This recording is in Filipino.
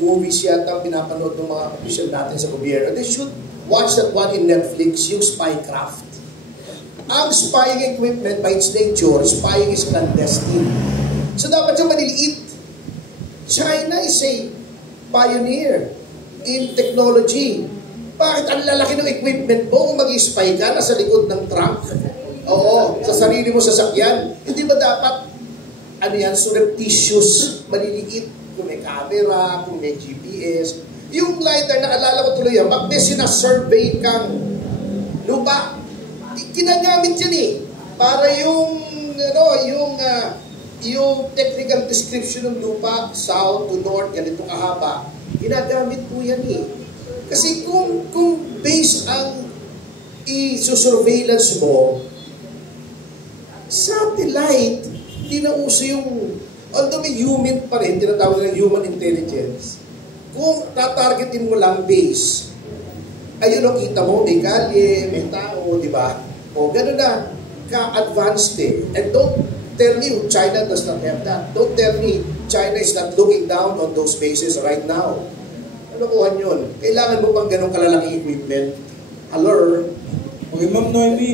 movies yata pinapanood ng mga official natin sa gobyerno. They should watch that one in Netflix, yung Spycraft. Ang spying equipment, by its nature, spying is clandestine. So dapat yung maliliit. China is a pioneer in technology. Bakit ang lalaki ng equipment mo kung mag-spy ka nasa likod ng trunk? Oo, sa sarili mo sasakyan. Hindi ba dapat, ano yan, surreptitious, maliliit, kung may camera, kung may GPS. Yung lighter, naalala ko tuloy yan, may sinasurvey kang lupa. Ginagamit yan eh. Para yung, ano, yung technical description ng lupa, south to north, ganito kahaba, ginagamit po yan eh. Kasi kung based ang i-surveillance mo, satellite, hindi na uso yung, although may human pa rin, tinatawag ng human intelligence, kung tatargetin mo lang base, ayun o, kita mo, may kalye, may tao, di ba? O, gano'n na, ka-advanced eh. And don't tell me China does not have that. Don't tell me China is not looking down on those bases right now. Ano kuhan yun? Kailangan mo pang ganong kalalaking equipment? Hello? Okay, Ma'am Noemi.